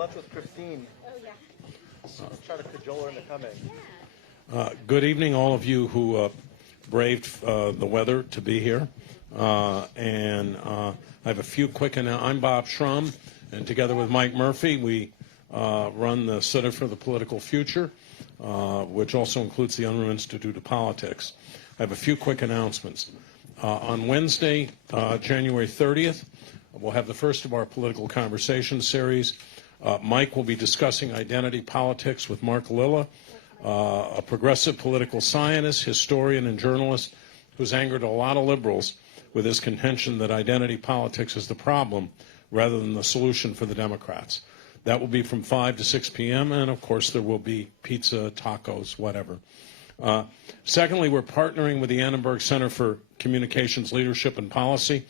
lunch with Christine. Oh, yeah. Let's try to cajole her into coming. Good evening, all of you who braved the weather to be here. I have a few quick announcements. I'm Bob Shrum, and together with Mike Murphy, we run the Center for the Political Future, which also includes the Unruh Institute of Politics. I have a few quick announcements. On Wednesday, January 30th, we'll have the first of our political conversation series. Mike will be discussing identity politics with Mark Lilla, a progressive political scientist, historian, and journalist who's angered a lot of liberals with his contention that identity politics is the problem rather than the solution for the Democrats. That will be from 5 to 6 p.m., and of course there will be pizza, tacos, whatever. Secondly, we're partnering with the Annenberg Center for Communications Leadership and Policy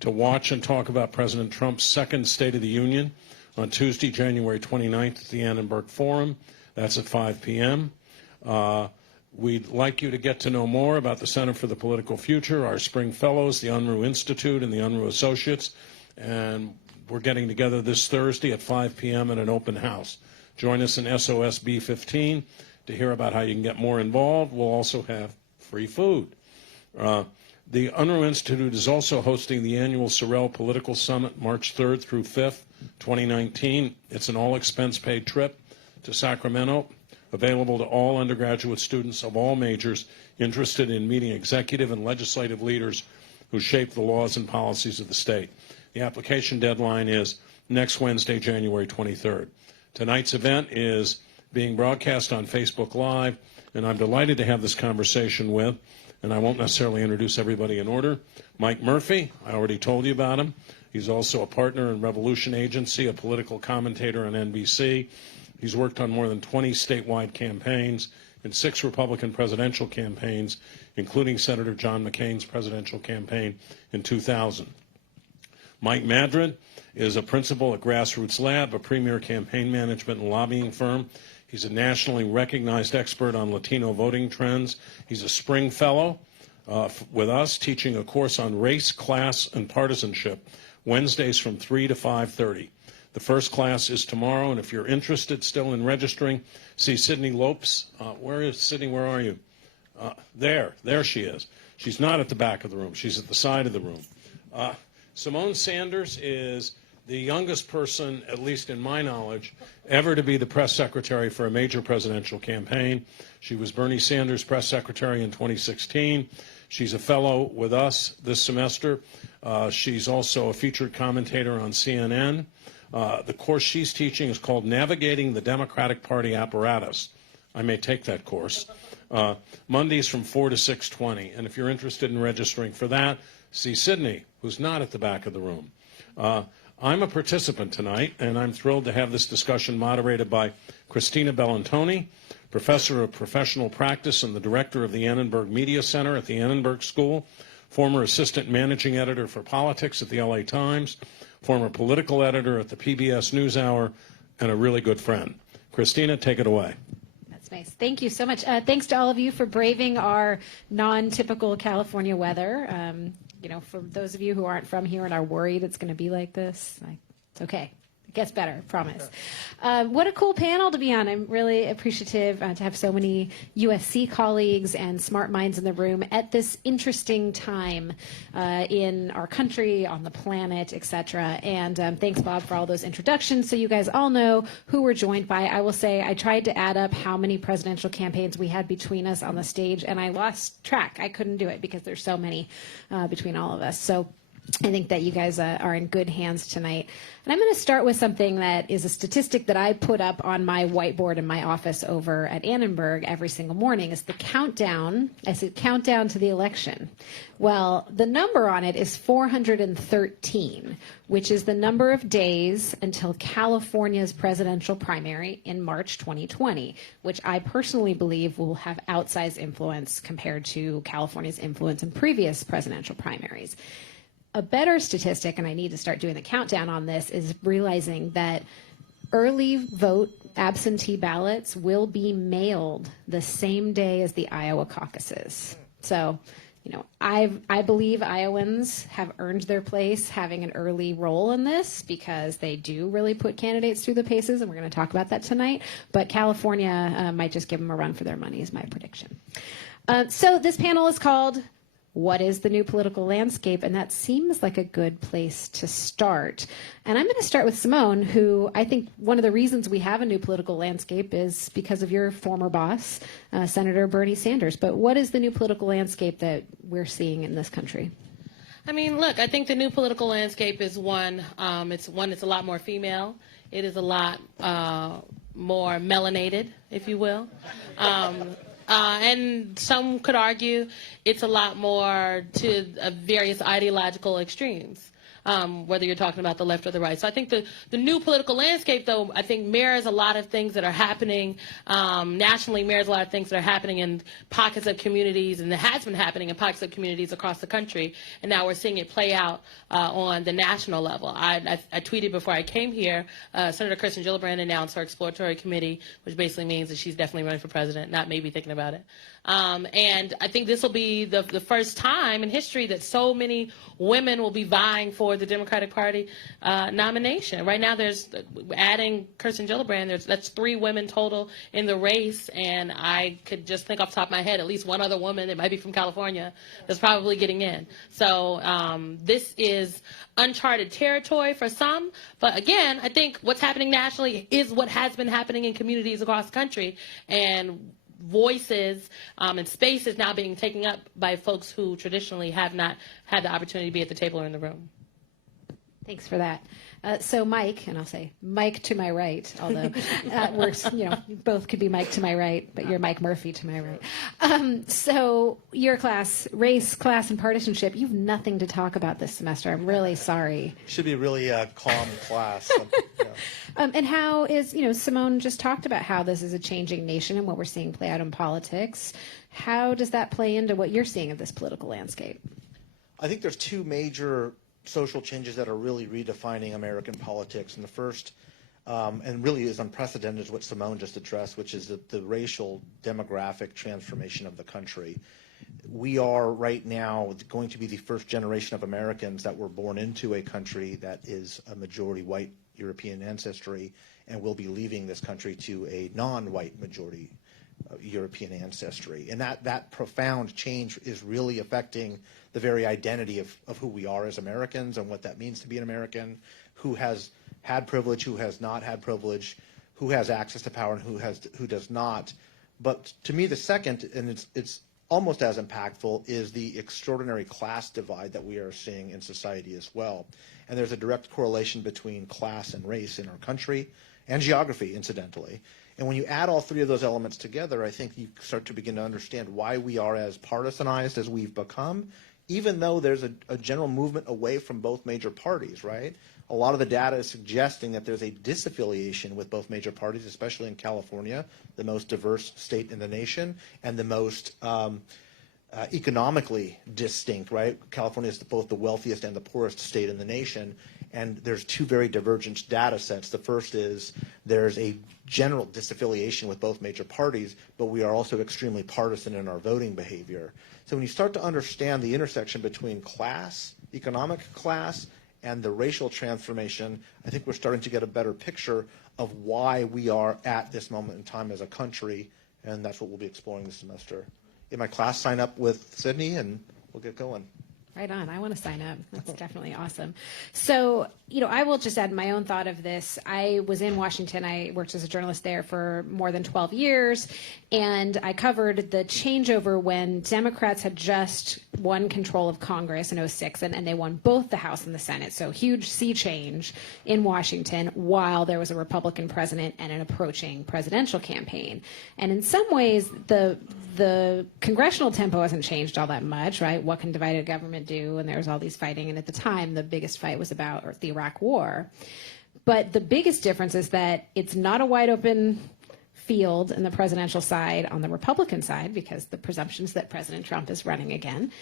to watch and talk about President Trump's second State of the Union on Tuesday, January 29th at the Annenberg Forum. That's at 5 p.m. We'd like you to get to know more about the Center for the Political Future, our spring fellows, the Unruh Institute, and the Unruh Associates. And we're getting together this Thursday at 5 p.m. in an open house. Join us in SOSB 15 to hear about how you can get more involved. We'll also have free food. The Unruh Institute is also hosting the annual Sorrell Political Summit March 3rd through 5th, 2019. It's an all-expense-paid trip to Sacramento, available to all undergraduate students of all majors interested in meeting executive and legislative leaders who shape the laws and policies of the state. The application deadline is next Wednesday, January 23rd. Tonight's event is being broadcast on Facebook Live, and I'm delighted to have this conversation with, and I won't necessarily introduce everybody in order, Mike Murphy. I already told you about him. He's also a partner in Revolution Agency, a political commentator on NBC. He's worked on more than 20 statewide campaigns and 6 Republican presidential campaigns, including Senator John McCain's presidential campaign in 2000. Mike Madrid is a principal at Grassroots Lab, a premier campaign management and lobbying firm. He's a nationally recognized expert on Latino voting trends. He's a spring fellow with us, teaching a course on race, class, and partisanship, Wednesdays from 3 to 5:30. The first class is tomorrow, and if you're interested still in registering, see Sydney Lopes. Where is Sydney? Where are you? There she is. She's not at the back of the room. She's at the side of the room. Symone Sanders is the youngest person, at least in my knowledge, ever to be the press secretary for a major presidential campaign. She was Bernie Sanders' press secretary in 2016. She's a fellow with us this semester. She's also a featured commentator on CNN. The course she's teaching is called Navigating the Democratic Party Apparatus. I may take that course. Mondays from 4 to 6:20. And if you're interested in registering for that, see Sydney, who's not at the back of the room. I'm a participant tonight, and I'm thrilled to have this discussion moderated by Christina Bellantoni, professor of professional practice and the director of the Annenberg Media Center at the Annenberg School, former assistant managing editor for politics at the LA Times, former political editor at the PBS NewsHour, and a really good friend. Christina, take it away. That's nice. Thank you so much. Thanks to all of you for braving our non-typical California weather. You know, for those of you who aren't from here and are worried it's going to be like this, it's okay. It gets better, promise. What a cool panel to be on. I'm really appreciative to have so many USC colleagues and smart minds in the room at this interesting time in our country, on the planet, etc. And thanks, Bob, for all those introductions. So you guys all know who we're joined by. I will say I tried to add up how many presidential campaigns we had between us on the stage, and I lost track. I couldn't do it because there's so many between all of us. So I think that you guys are in good hands tonight. And I'm going to start with something that is a statistic that I put up on my whiteboard in my office over at Annenberg every single morning. It's the countdown. I said countdown to the election. Well, the number on it is 413, which is the number of days until California's presidential primary in March 2020, which I personally believe will have outsized influence compared to California's influence in previous presidential primaries. A better statistic, and I need to start doing the countdown on this, is realizing that early vote absentee ballots will be mailed the same day as the Iowa caucuses. So I believe Iowans have earned their place having an early role in this because they do really put candidates through the paces, and we're going to talk about that tonight. But California might just give them a run for their money, is my prediction. So this panel is called What is the New Political Landscape? And that seems like a good place to start. And I'm going to start with Symone, who I think one of the reasons we have a new political landscape is because of your former boss, Senator Bernie Sanders. But what is the new political landscape that we're seeing in this country? I mean, look, I think the new political landscape is it's a lot more female. It is a lot more melanated, if you will. And some could argue it's a lot more to various ideological extremes, whether you're talking about the left or the right. So I think the new political landscape, though, I think mirrors a lot of things that are happening nationally, mirrors a lot of things that are happening in pockets of communities, and that has been happening in pockets of communities across the country. And now we're seeing it play out on the national level. I tweeted before I came here, Senator Kirsten Gillibrand announced her exploratory committee, which basically means that she's definitely running for president, not maybe thinking about it. And I think this will be the first time in history that so many women will be vying for the Democratic Party nomination. Right now, there's adding Kirsten Gillibrand. That's 3 women total in the race, and I could just think off the top of my head at least one other woman that might be from California that's probably getting in. So this is uncharted territory for some, but again, I think what's happening nationally is what has been happening in communities across the country, and voices and spaces now being taken up by folks who traditionally have not had the opportunity to be at the table or in the room. Thanks for that. So Mike, and I'll say Mike to my right, although you both could be Mike to my right, but you're Mike Murphy to my right. So your class, race, class, and partisanship, you have nothing to talk about this semester. I'm really sorry. Should be a really calm class. And how is, Symone just talked about how this is a changing nation and what we're seeing play out in politics. How does that play into what you're seeing of this political landscape? I think there's 2 major social changes that are really redefining American politics. And the first, and really is unprecedented, is what Symone just addressed, which is the racial demographic transformation of the country. We are right now going to be the first generation of Americans that were born into a country that is a majority white European ancestry, and will be leaving this country to a non-white majority European ancestry. And that profound change is really affecting the very identity of who we are as Americans and what that means to be an American, who has had privilege, who has not had privilege, who has access to power and who does not. But to me, the second, and it's almost as impactful, is the extraordinary class divide that we are seeing in society as well. And there's a direct correlation between class and race in our country, and geography, incidentally. And when you add all 3 of those elements together, I think you start to begin to understand why we are as partisanized as we've become, even though there's a general movement away from both major parties, right? A lot of the data is suggesting that there's a disaffiliation with both major parties, especially in California, the most diverse state in the nation, and the most economically distinct, right? California is both the wealthiest and the poorest state in the nation, and there's 2 very divergent data sets. The first is there's a general disaffiliation with both major parties, but we are also extremely partisan in our voting behavior. So when you start to understand the intersection between class, economic class, and the racial transformation, I think we're starting to get a better picture of why we are at this moment in time as a country, and that's what we'll be exploring this semester. In my class, sign up with Sydney, and we'll get going. Right on. I want to sign up. That's definitely awesome. So, I will just add my own thought of this. I was in Washington. I worked as a journalist there for more than 12 years, and I covered the changeover when Democrats had just won control of Congress in 2006, and they won both the House and the Senate. So huge sea change in Washington while there was a Republican president and an approaching presidential campaign. And in some ways, the congressional tempo hasn't changed all that much, right? What can divided government do? And there was all these fighting. And at the time, the biggest fight was about the Iraq War. But the biggest difference is that it's not a wide open field in the presidential side on the Republican side, because the presumption is that President Trump is running again.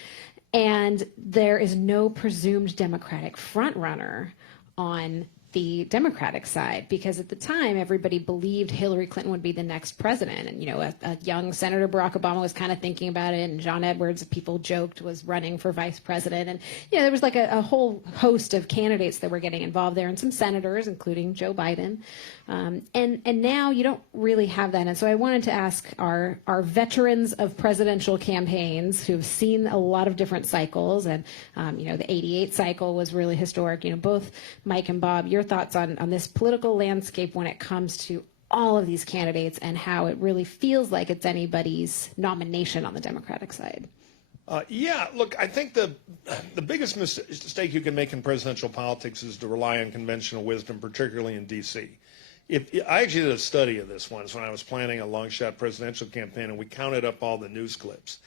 And there is no presumed Democratic frontrunner on the Democratic side, because at the time everybody believed Hillary Clinton would be the next president, and a young Senator Barack Obama was kind of thinking about it, and John Edwards, people joked, was running for vice president, and there was like a whole host of candidates that were getting involved there, and some senators, including Joe Biden, and now you don't really have that. And so I wanted to ask our veterans of presidential campaigns who've seen a lot of different cycles, and the '88 cycle was really historic. Both Mike and Bob, your thoughts on this political landscape when it comes to all of these candidates and how it really feels like it's anybody's nomination on the Democratic side. Look, I think the biggest mistake you can make in presidential politics is to rely on conventional wisdom, particularly in D.C. I actually did a study of this once when I was planning a long-shot presidential campaign, and we counted up all the news clips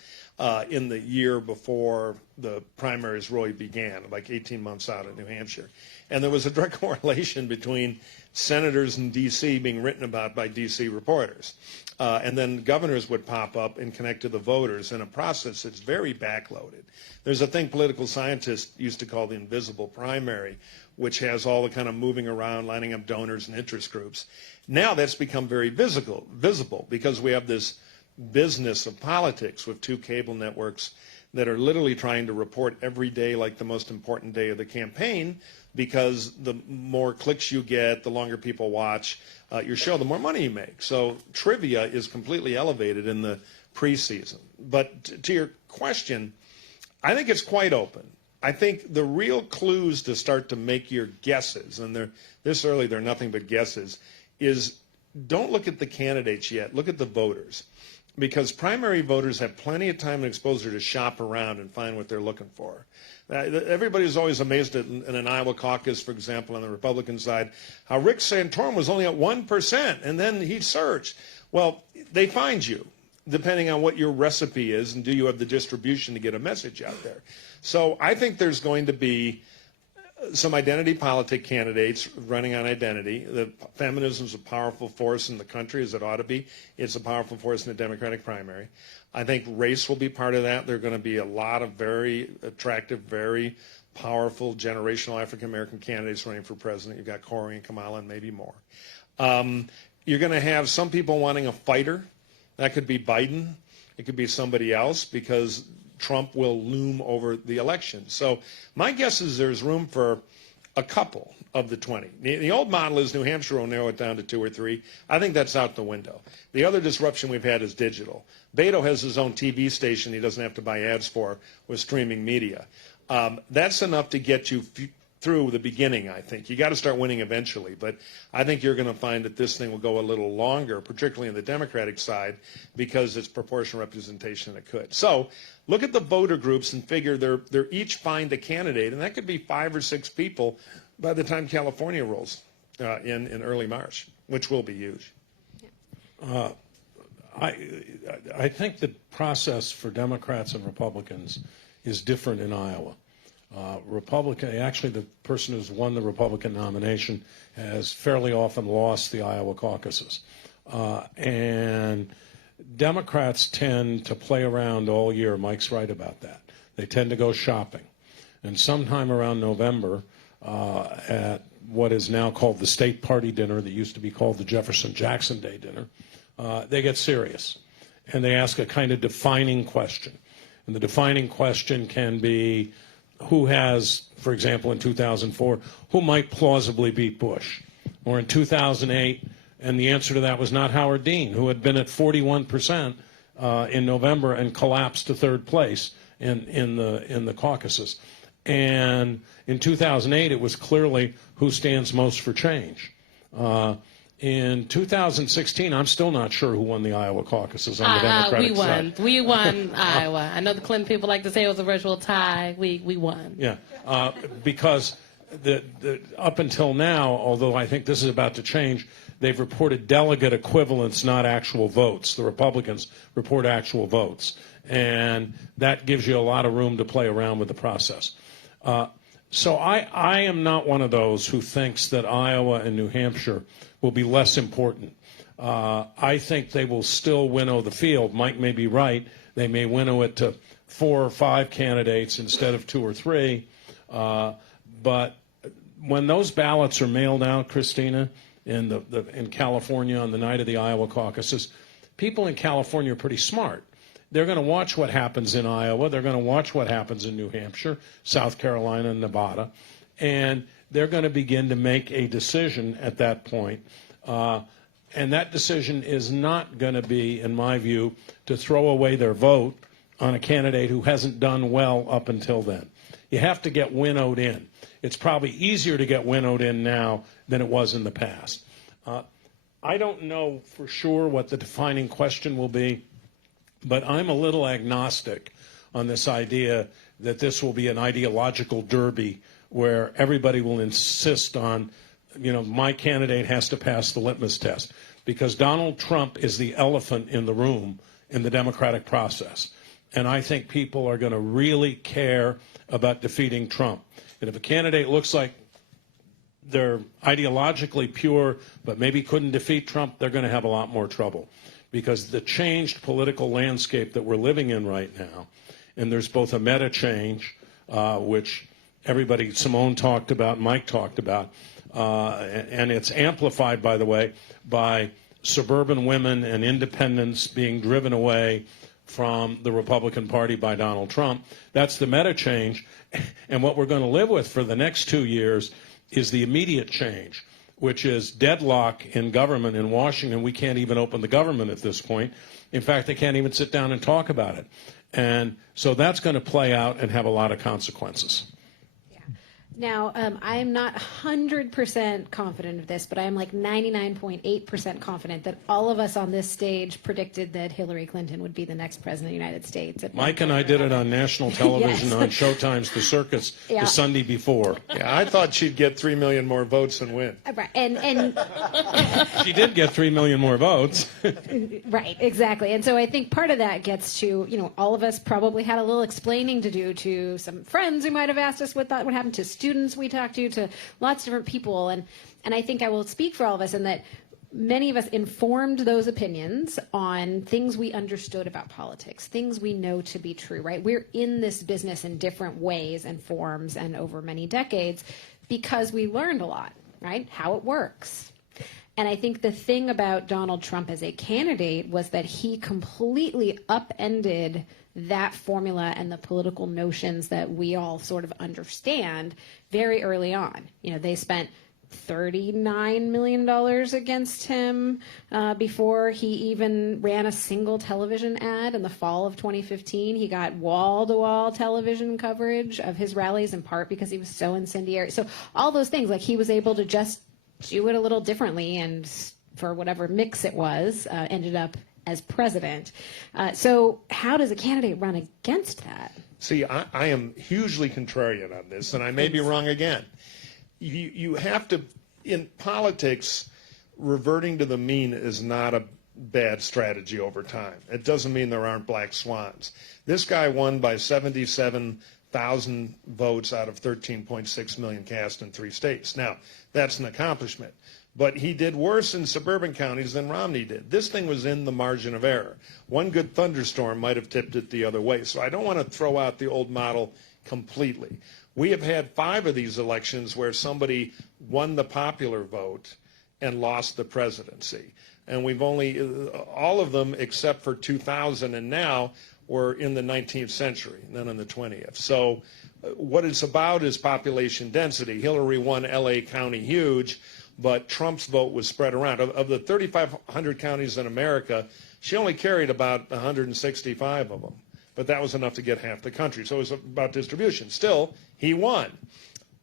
in the year before the primaries really began, like 18 months out in New Hampshire. And there was a direct correlation between senators in D.C. being written about by D.C. reporters. And then governors would pop up and connect to the voters in a process that's very backloaded. There's a thing political scientists used to call the invisible primary, which has all the kind of moving around, lining up donors and interest groups. Now that's become very visible because we have this business of politics with two cable networks that are literally trying to report every day like the most important day of the campaign, because the more clicks you get, the longer people watch your show, the more money you make. So trivia is completely elevated in the preseason. But to your question, I think it's quite open. I think the real clues to start to make your guesses, and they're this early, they're nothing but guesses, is don't look at the candidates yet, look at the voters. Because primary voters have plenty of time and exposure to shop around and find what they're looking for. Everybody's always amazed at, in an Iowa caucus, for example, on the Republican side, how Rick Santorum was only at 1%, and then he surged. Well, they find you, depending on what your recipe is, and do you have the distribution to get a message out there. So I think there's going to be some identity politic candidates running on identity. The feminism is a powerful force in the country, as it ought to be. It's a powerful force in the Democratic primary. I think race will be part of that. There are going to be a lot of very attractive, very powerful generational African-American candidates running for president. You've got Corey and Kamala and maybe more. You're going to have some people wanting a fighter. That could be Biden. It could be somebody else, because Trump will loom over the election. So my guess is there's room for a couple of the 20. The old model is New Hampshire will narrow it down to 2 or 3. I think that's out the window. The other disruption we've had is digital. Beto has his own TV station he doesn't have to buy ads for with streaming media. That's enough to get you through the beginning, I think. You got to start winning eventually, but I think you're going to find that this thing will go a little longer, particularly on the Democratic side, because it's proportional representation that it could. So look at the voter groups and figure they're each find a candidate, and that could be 5 or 6 people by the time California rolls in early March, which will be huge. I think the process for Democrats and Republicans is different in Iowa. Actually, the person who's won the Republican nomination has fairly often lost the Iowa caucuses. And Democrats tend to play around all year. Mike's right about that. They tend to go shopping. And sometime around November, at what is now called the State Party Dinner, that used to be called the Jefferson-Jackson Day Dinner, they get serious. And they ask a kind of defining question. And the defining question can be, who has, for example, in 2004, who might plausibly beat Bush? Or in 2008, and the answer to that was not Howard Dean, who had been at 41% in November and collapsed to 3rd place in the caucuses. And in 2008, it was clearly who stands most for change. In 2016, I'm still not sure who won the Iowa caucuses on the Democratic side. We won Iowa. I know the Clinton people like to say it was a virtual tie. We won. Yeah, because up until now, although I think this is about to change, they've reported delegate equivalents, not actual votes. The Republicans report actual votes. And that gives you a lot of room to play around with the process. So I am not one of those who thinks that Iowa and New Hampshire will be less important. I think they will still winnow the field. Mike may be right. They may winnow it to 4 or 5 candidates instead of 2 or 3. But when those ballots are mailed out, Christina, in in California on the night of the Iowa caucuses, people in California are pretty smart. They're going to watch what happens in Iowa. They're going to watch what happens in New Hampshire, South Carolina, and Nevada. And they're going to begin to make a decision at that point. And that decision is not going to be, in my view, to throw away their vote on a candidate who hasn't done well up until then. You have to get winnowed in. It's probably easier to get winnowed in now than it was in the past. I don't know for sure what the defining question will be, but I'm a little agnostic on this idea that this will be an ideological derby where everybody will insist on, my candidate has to pass the litmus test, because Donald Trump is the elephant in the room in the democratic process. And I think people are going to really care about defeating Trump. And if a candidate looks like they're ideologically pure but maybe couldn't defeat Trump, they're going to have a lot more trouble. Because the changed political landscape that we're living in right now, and there's both a meta change, which everybody, Symone talked about, Mike talked about, and it's amplified, by the way, by suburban women and independents being driven away from the Republican Party by Donald Trump. That's the meta change. And what we're going to live with for the next 2 years is the immediate change, which is deadlock in government in Washington. We can't even open the government at this point. In fact, they can't even sit down and talk about it. And so that's going to play out and have a lot of consequences. Now, I am not 100% confident of this, but I am like 99.8% confident that all of us on this stage predicted that Hillary Clinton would be the next president of the United States. Mike and I did it on national television on Showtime's The Circus the Sunday before. Yeah, I thought she'd get 3 million more votes and win. Right, and she did get 3 million more votes. Right, exactly. And so I think part of that gets to, all of us probably had a little explaining to do to some friends who might have asked us what happened, to students we talked to lots of different people. And I think I will speak for all of us in that many of us informed those opinions on things we understood about politics, things we know to be true, right? We're in this business in different ways and forms and over many decades because we learned a lot, right? How it works. And I think the thing about Donald Trump as a candidate was that he completely upended that formula and the political notions that we all sort of understand very early on. They spent $39 million against him before he even ran a single television ad in the fall of 2015. He got wall-to-wall television coverage of his rallies, in part because he was so incendiary. So all those things, like he was able to just do it a little differently, and for whatever mix it was, ended up as president. So how does a candidate run against that? See, I am hugely contrarian on this, and I may be wrong again. You have to, in politics, reverting to the mean is not a bad strategy over time. It doesn't mean there aren't black swans. This guy won by 77,000 votes out of 13.6 million cast in 3 states. Now, that's an accomplishment. But he did worse in suburban counties than Romney did. This thing was in the margin of error. One good thunderstorm might have tipped it the other way. So I don't want to throw out the old model completely. We have had 5 of these elections where somebody won the popular vote and lost the presidency. And we've only, all of them except for 2000 and now, were in the 19th century, none in the 20th. So what it's about is population density. Hillary won LA County huge, but Trump's vote was spread around. Of the 3,500 counties in America, she only carried about 165 of them. But that was enough to get half the country. So it was about distribution. Still, he won.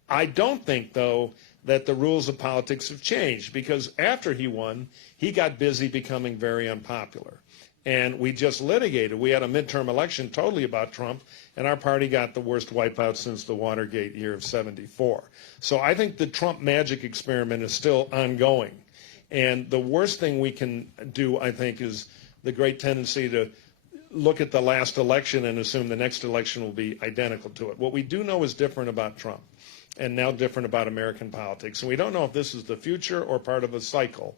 I don't think, though, that the rules of politics have changed, because after he won, he got busy becoming very unpopular. And we just litigated. We had a midterm election totally about Trump, and our party got the worst wipeout since the Watergate year of '74. So I think the Trump magic experiment is still ongoing. And the worst thing we can do, I think, is the great tendency to look at the last election and assume the next election will be identical to it. What we do know is different about Trump, and now different about American politics, and we don't know if this is the future or part of a cycle,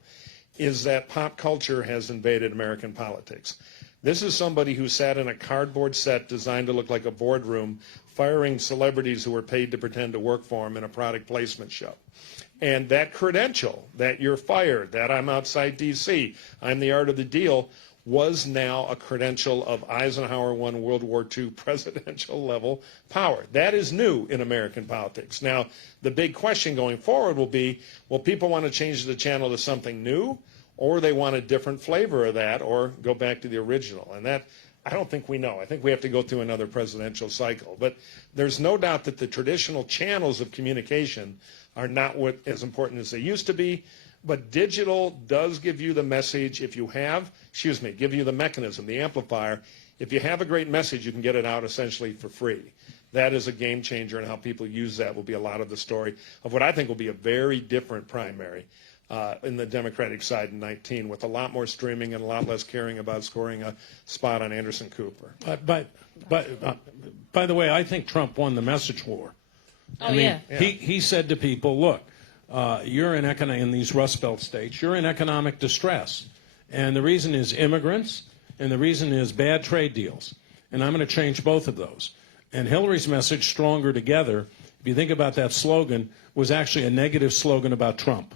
is that pop culture has invaded American politics. This is somebody who sat in a cardboard set designed to look like a boardroom, firing celebrities who were paid to pretend to work for him in a product placement show. And that credential, that you're fired, that I'm outside D.C., I'm the art of the deal, was now a credential of Eisenhower won World War II presidential level power. That is new in American politics. Now, the big question going forward will be, will people want to change the channel to something new, or they want a different flavor of that, or go back to the original? And that, I don't think we know. I think we have to go through another presidential cycle. But there's no doubt that the traditional channels of communication are not what as important as they used to be. But digital does give you the message if you have, give you the mechanism, the amplifier. If you have a great message, you can get it out essentially for free. That is a game changer, and how people use that will be a lot of the story of what I think will be a very different primary in the Democratic side in 19, with a lot more streaming and a lot less caring about scoring a spot on Anderson Cooper. By the way, I think Trump won the message war. Oh, yeah. He said to people, look, you're in these Rust Belt states, you're in economic distress. And the reason is immigrants, and the reason is bad trade deals. And I'm going to change both of those. And Hillary's message, Stronger Together, if you think about that slogan, was actually a negative slogan about Trump.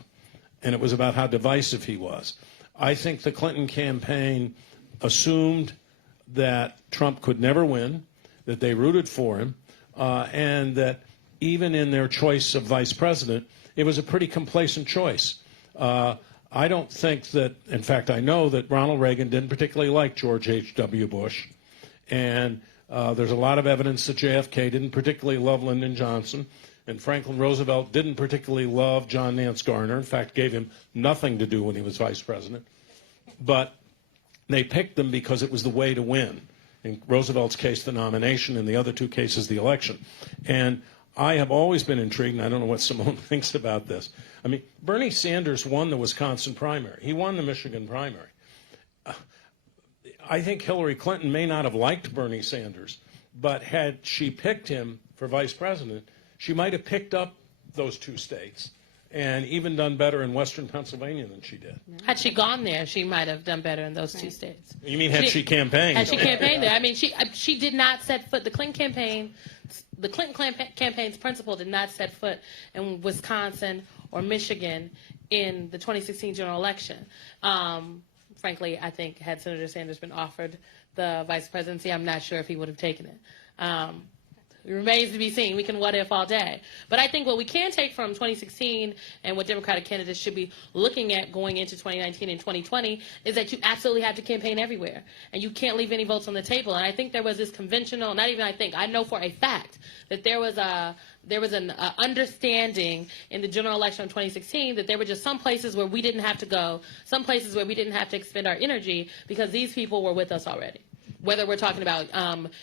And it was about how divisive he was. I think the Clinton campaign assumed that Trump could never win, that they rooted for him, and that even in their choice of vice president, it was a pretty complacent choice. I don't think that, in fact, I know that Ronald Reagan didn't particularly like George H.W. Bush. And there's a lot of evidence that JFK didn't particularly love Lyndon Johnson. And Franklin Roosevelt didn't particularly love John Nance Garner. In fact, gave him nothing to do when he was vice president. But they picked them because it was the way to win. In Roosevelt's case, the nomination. In the other two cases, the election. And I have always been intrigued, and I don't know what Symone thinks about this. I mean, Bernie Sanders won the Wisconsin primary. He won the Michigan primary. I think Hillary Clinton may not have liked Bernie Sanders, but had she picked him for vice president, she might have picked up those two states and even done better in western Pennsylvania than she did. Had she gone there, she might have done better in those two states. You mean had she campaigned? Had she campaigned there. I mean, she did not set foot. The Clinton campaign's principal did not set foot in Wisconsin or Michigan in the 2016 general election. Frankly, I think had Senator Sanders been offered the vice presidency, I'm not sure if he would have taken it. It remains to be seen. We can what if all day. But I think what we can take from 2016 and what Democratic candidates should be looking at going into 2019 and 2020 is that you absolutely have to campaign everywhere. And you can't leave any votes on the table. And I think there was this conventional, not even I think, I know for a fact that there was an understanding in the general election of 2016 that there were just some places where we didn't have to go, some places where we didn't have to expend our energy because these people were with us already. Whether we're talking about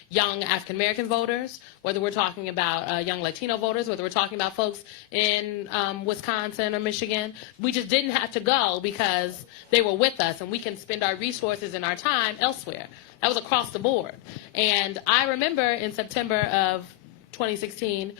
young African-American voters, whether we're talking about young Latino voters, whether we're talking about folks in Wisconsin or Michigan, we just didn't have to go because they were with us, and we can spend our resources and our time elsewhere. That was across the board. And I remember in September of 2016,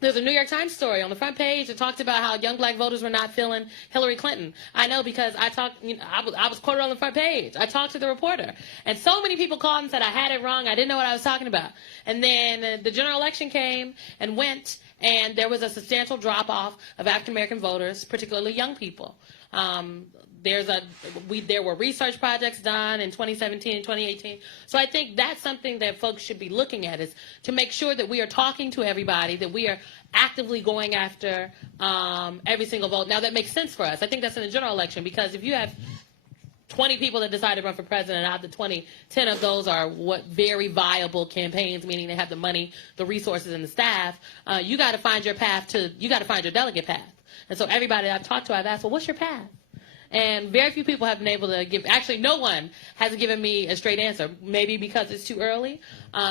there's a New York Times story on the front page that talked about how young black voters were not feeling Hillary Clinton. I know because I was quoted on the front page. I talked to the reporter. And so many people called and said I had it wrong. I didn't know what I was talking about. And then the general election came and went, and there was a substantial drop-off of African-American voters, particularly young people. There were research projects done in 2017 and 2018. So I think that's something that folks should be looking at, is to make sure that we are talking to everybody, that we are actively going after every single vote. Now, that makes sense for us. I think that's in the general election, because if you have 20 people that decide to run for president, out of the 20, 10 of those are very viable campaigns, meaning they have the money, the resources, and the staff. You got to find your delegate path. And so everybody I've talked to, I've asked, well, what's your path? And very few people have been able to give, actually no one has given me a straight answer. Maybe because it's too early,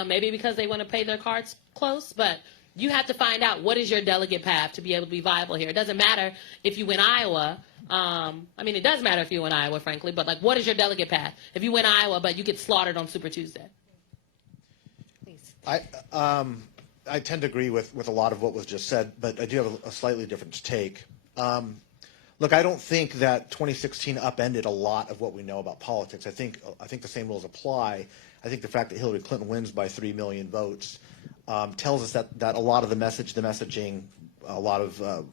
maybe because they want to play their cards close, but you have to find out what is your delegate path to be able to be viable here. It doesn't matter if you win Iowa. It does matter if you win Iowa, frankly, but what is your delegate path? If you win Iowa, but you get slaughtered on Super Tuesday. Please. I tend to agree with a lot of what was just said, but I do have a slightly different take. Look, I don't think that 2016 upended a lot of what we know about politics. I think the same rules apply. I think the fact that Hillary Clinton wins by 3 million votes tells us that a lot of the messaging, a lot of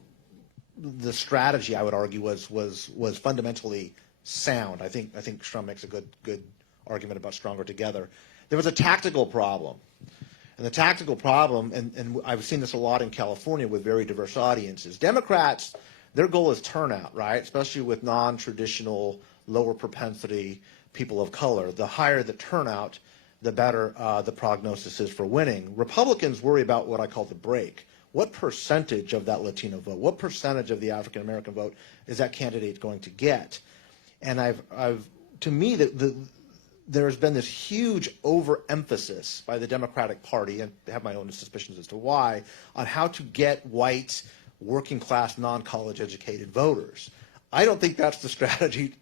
the strategy, I would argue, was fundamentally sound. I think Schrum makes a good argument about stronger together. There was a tactical problem. And the tactical problem, and I've seen this a lot in California with very diverse audiences. Democrats, their goal is turnout, right? Especially with non-traditional, lower propensity people of color. The higher the turnout, the better the prognosis is for winning. Republicans worry about what I call the break. What percentage of that Latino vote, what percentage of the African American vote is that candidate going to get? And to me, there has been this huge overemphasis by the Democratic Party, and I have my own suspicions as to why, on how to get white, working-class, non-college educated voters. I don't think that's the strategy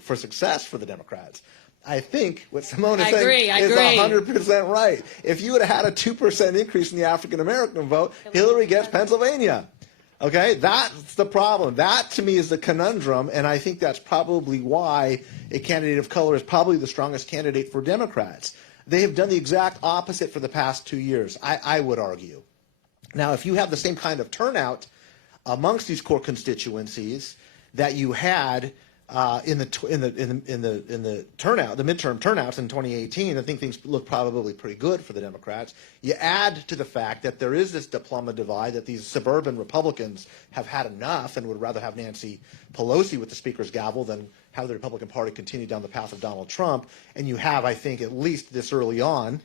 for success for the Democrats. I think what Symone is saying is 100% right. If you would have had a 2% increase in the African American vote, Hillary gets Pennsylvania. Okay, that's the problem. That, to me, is the conundrum, and I think that's probably why a candidate of color is probably the strongest candidate for Democrats. They have done the exact opposite for the past 2 years, I would argue. Now, if you have the same kind of turnout amongst these core constituencies that you had in the turnout, the midterm turnouts in 2018, I think things look probably pretty good for the Democrats. You add to the fact that there is this diploma divide, that these suburban Republicans have had enough and would rather have Nancy Pelosi with the Speaker's gavel than have the Republican Party continue down the path of Donald Trump. And you have, I think, at least this early on,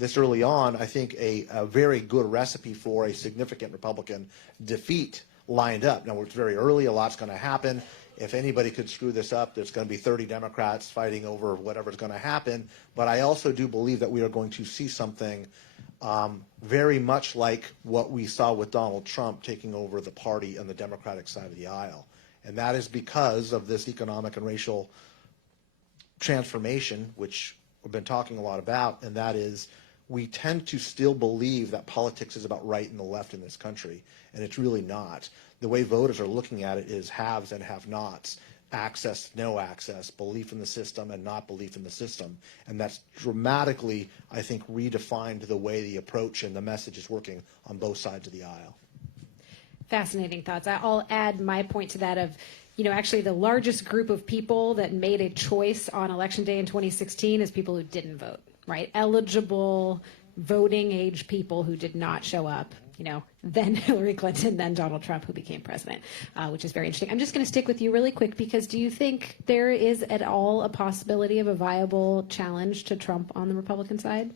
I think a very good recipe for a significant Republican defeat lined up. Now, it's very early. A lot's going to happen. If anybody could screw this up, there's going to be 30 Democrats fighting over whatever's going to happen. But I also do believe that we are going to see something very much like what we saw with Donald Trump taking over the party on the Democratic side of the aisle. And that is because of this economic and racial transformation, which we've been talking a lot about, and that is we tend to still believe that politics is about right and the left in this country, and it's really not. The way voters are looking at it is haves and have-nots, access, no access, belief in the system and not belief in the system. And that's dramatically, I think, redefined the way the approach and the message is working on both sides of the aisle. Fascinating thoughts. I'll add my point to that of, actually the largest group of people that made a choice on Election Day in 2016 is people who didn't vote, right? Eligible voting age people who did not show up. Then Hillary Clinton, then Donald Trump, who became president, which is very interesting. I'm just going to stick with you really quick because do you think there is at all a possibility of a viable challenge to Trump on the Republican side?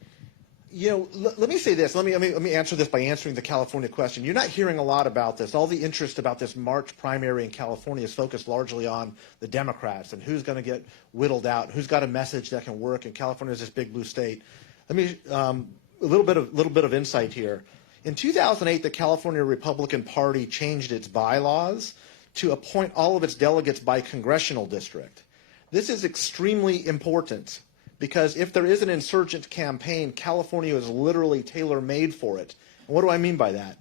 Let me say this. Let me answer this by answering the California question. You're not hearing a lot about this. All the interest about this March primary in California is focused largely on the Democrats and who's going to get whittled out, who's got a message that can work. And California is this big blue state. Let me a little bit of insight here. In 2008, the California Republican Party changed its bylaws to appoint all of its delegates by congressional district. This is extremely important because if there is an insurgent campaign, California is literally tailor-made for it. And what do I mean by that?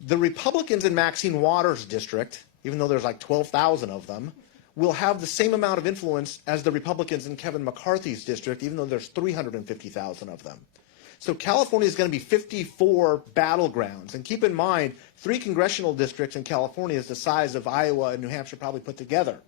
The Republicans in Maxine Waters' district, even though there's like 12,000 of them, will have the same amount of influence as the Republicans in Kevin McCarthy's district, even though there's 350,000 of them. So California is going to be 54 battlegrounds. And keep in mind, 3 congressional districts in California is the size of Iowa and New Hampshire probably put together.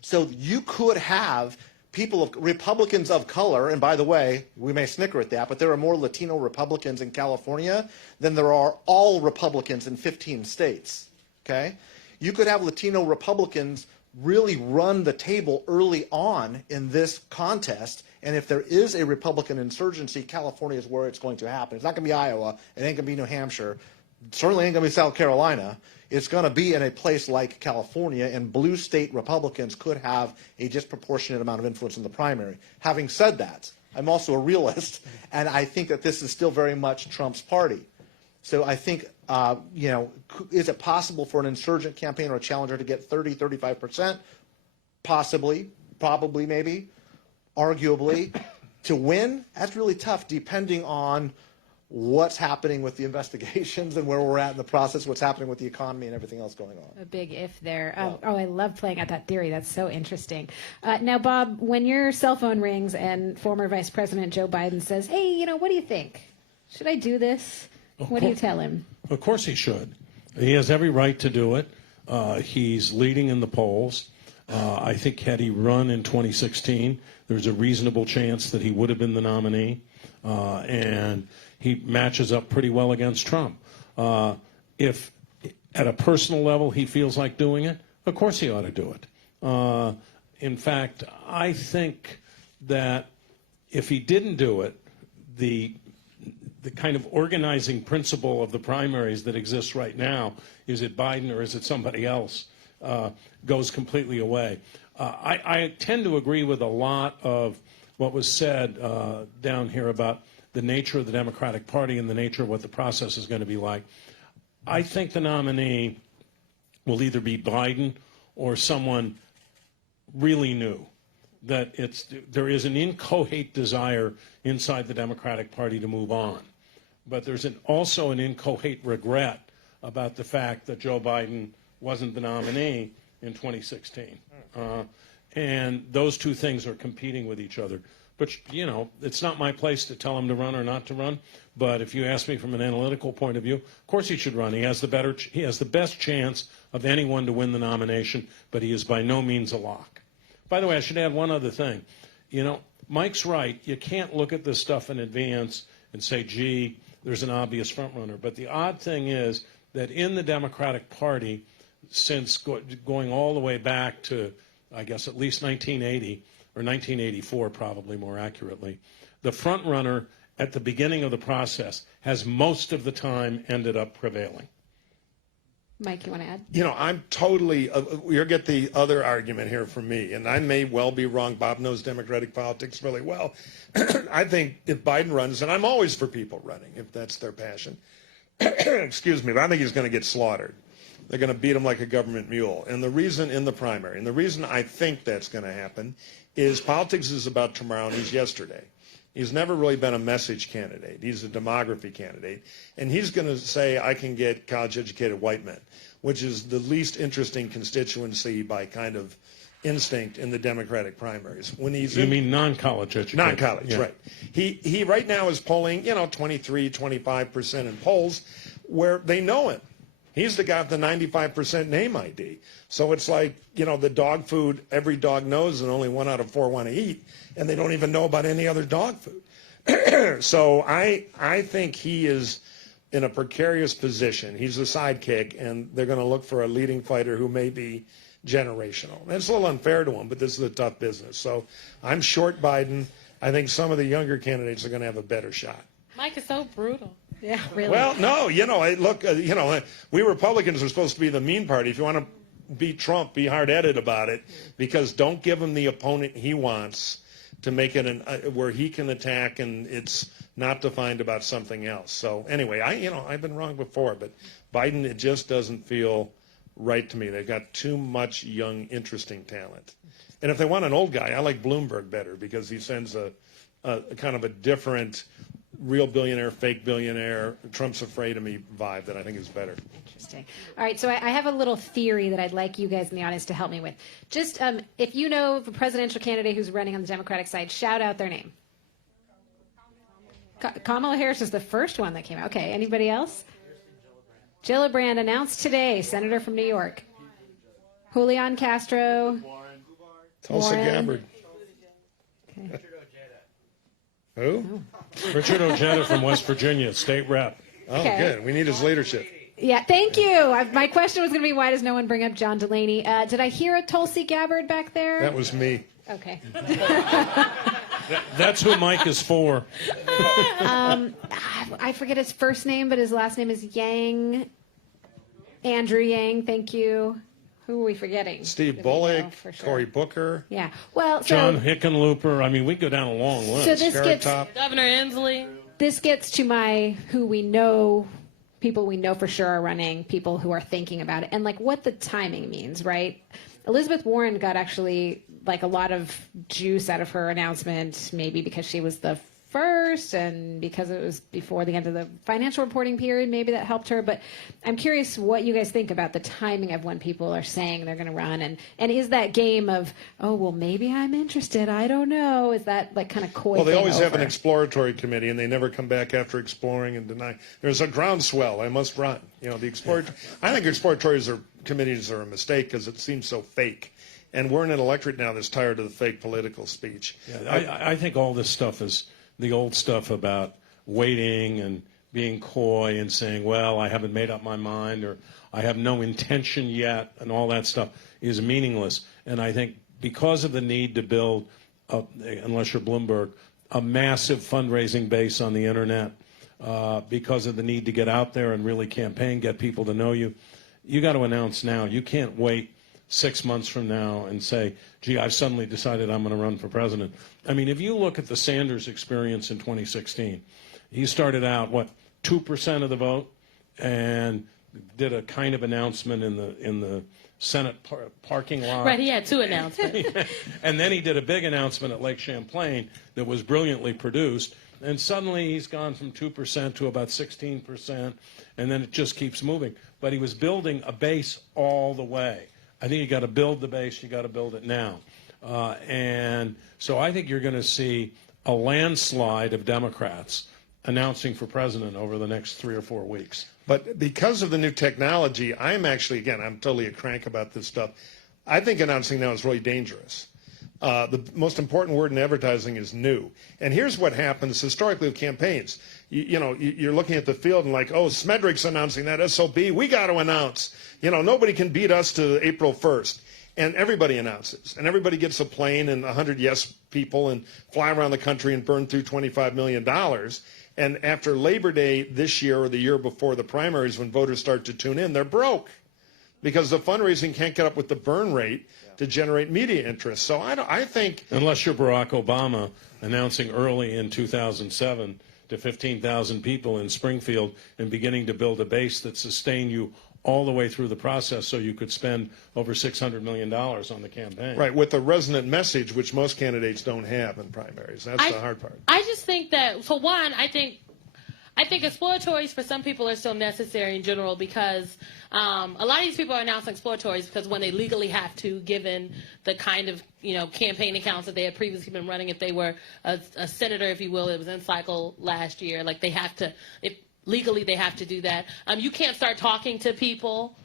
So you could have Republicans of color, and by the way, we may snicker at that, but there are more Latino Republicans in California than there are all Republicans in 15 states. Okay? You could have Latino Republicans really run the table early on in this contest. And if there is a Republican insurgency, California is where it's going to happen. It's not going to be Iowa. It ain't going to be New Hampshire. It certainly ain't going to be South Carolina. It's going to be in a place like California, and blue state Republicans could have a disproportionate amount of influence in the primary. Having said that, I'm also a realist, and I think that this is still very much Trump's party. So I think, is it possible for an insurgent campaign or a challenger to get 30, 35%? Possibly, probably, maybe, arguably. To win, that's really tough depending on what's happening with the investigations and where we're at in the process, what's happening with the economy and everything else going on. A big if there. Oh, I love playing out that theory. That's so interesting. Now, Bob, when your cell phone rings and former Vice President Joe Biden says, hey, what do you think? Should I do this? What do you tell him? Of course he should. He has every right to do it. He's leading in the polls. I think had he run in 2016, there's a reasonable chance that he would have been the nominee. And he matches up pretty well against Trump. If at a personal level he feels like doing it, of course he ought to do it. In fact, I think that if he didn't do it, the kind of organizing principle of the primaries that exists right now, is it Biden or is it somebody else, goes completely away. I tend to agree with a lot of what was said down here about the nature of the Democratic Party and the nature of what the process is going to be like. I think the nominee will either be Biden or someone really new. That there is an inchoate desire inside the Democratic Party to move on. But there's also an inchoate regret about the fact that Joe Biden wasn't the nominee in 2016. And those two things are competing with each other. But, it's not my place to tell him to run or not to run. But if you ask me from an analytical point of view, of course he should run. He has the best chance of anyone to win the nomination, but he is by no means a lock. By the way, I should add one other thing. Mike's right. You can't look at this stuff in advance and say, gee, there's an obvious front runner. But the odd thing is that in the Democratic Party, since going all the way back to, I guess, at least 1980, or 1984 probably more accurately, the front runner at the beginning of the process has most of the time ended up prevailing. Mike, you want to add? I'm totally, you'll get the other argument here from me, and I may well be wrong. Bob knows Democratic politics really well. I think if Biden runs, and I'm always for people running, if that's their passion, excuse me, but I think he's going to get slaughtered. They're going to beat him like a government mule. And the reason in the primary, and the reason I think that's going to happen, is politics is about tomorrow and he's yesterday. He's never really been a message candidate. He's a demography candidate. And he's going to say, I can get college-educated white men, which is the least interesting constituency by kind of instinct in the Democratic primaries. When he's You mean non-college educated? Non-college, yeah. right. He right now is polling, 23, 25% in polls where they know him. He's the guy with the 95% name ID. So it's like, the dog food every dog knows and only 1 out of 4 want to eat, and they don't even know about any other dog food. So I think he is in a precarious position. He's a sidekick, and they're going to look for a leading fighter who may be generational. And it's a little unfair to him, but this is a tough business. So I'm short Biden. I think some of the younger candidates are going to have a better shot. Mike is so brutal. Yeah, really. Well, no, we Republicans are supposed to be the mean party. If you want to beat Trump, be hard-headed about it, because don't give him the opponent he wants to make it where he can attack and it's not defined about something else. So anyway, I've been wrong before, but Biden, it just doesn't feel right to me. They've got too much young, interesting talent. And if they want an old guy, I like Bloomberg better because he sends a kind of a different real billionaire, fake billionaire, Trump's afraid of me vibe that I think is better. Interesting. All right, so I have a little theory that I'd like you guys in the audience to help me with. Just if you know of a presidential candidate who's running on the Democratic side, shout out their name. Kamala Harris is the first one that came out. Okay, anybody else? Gillibrand announced today, senator from New York. Julian Castro. Tulsa Warren. Gabbard. Okay. Who? Richard Ojeda from West Virginia, state rep. Oh, Okay. good. We need his leadership. Yeah, thank you. My question was going to be, why does no one bring up John Delaney? Did I hear a Tulsi Gabbard back there? That was me. Okay. That's who Mike is for. I forget his first name, but his last name is Yang. Andrew Yang, thank you. Who are we forgetting? Steve That we Bullock, know for sure. Cory Booker. Yeah. Well, so John Hickenlooper. I mean, we go down a long list. so this Carrot gets Top. Governor Inslee. this gets to my who we know, people we know for sure are running, people who are thinking about it, and like what the timing means, right? Elizabeth Warren got actually like a lot of juice out of her announcement, maybe because she was the first, and because it was before the end of the financial reporting period, maybe that helped her. But I'm curious what you guys think about the timing of when people are saying they're going to run, and is that game of, oh, well, maybe I'm interested, I don't know, is that like kind of coy? Well, they always have an over? exploratory committee, and they never come back after exploring and denying. There's a groundswell. I must run. You know, I think exploratory committees are a mistake because it seems so fake. And we're in an electorate now that's tired of the fake political speech. Yeah, I think all this stuff is the old stuff about waiting and being coy and saying, well, I haven't made up my mind, or I have no intention yet, and all that stuff is meaningless. And I think because of the need to build, unless you're Bloomberg, a massive fundraising base on the internet, because of the need to get out there and really campaign, get people to know you, you got to announce now. You can't wait 6 months from now and say, gee, I've suddenly decided I'm going to run for president. I mean, if you look at the Sanders experience in 2016, he started out, 2% of the vote, and did a kind of announcement in the Senate parking lot. Right, he had 2 announcements. And then he did a big announcement at Lake Champlain that was brilliantly produced. And suddenly he's gone from 2% to about 16%, and then it just keeps moving. But he was building a base all the way. I think you got to build the base. You got to build it now. And so I think you're going to see a landslide of Democrats announcing for president over the next 3 or 4 weeks. But because of the new technology, I'm totally a crank about this stuff. I think announcing now is really dangerous. The most important word in advertising is new. And here's what happens historically with campaigns. You're looking at the field and like, oh, Smedrick's announcing that SOB. We got to announce. Nobody can beat us to April 1st. And everybody announces. And everybody gets a plane and 100 yes people and fly around the country and burn through $25 million. And after Labor Day this year or the year before the primaries, when voters start to tune in, they're broke because the fundraising can't get up with the burn rate to generate media interest. So I think... Unless you're Barack Obama announcing early in 2007 to 15,000 people in Springfield and beginning to build a base that sustained you all the way through the process so you could spend over $600 million on the campaign. Right, with a resonant message, which most candidates don't have in primaries. That's the hard part. I just think that, for one, I think exploratories for some people are still necessary in general because a lot of these people are announcing exploratories because when they legally have to, given the kind of campaign accounts that they had previously been running, if they were a senator, if you will, it was in cycle last year, like they have to, legally they have to do that. You can't start talking to people,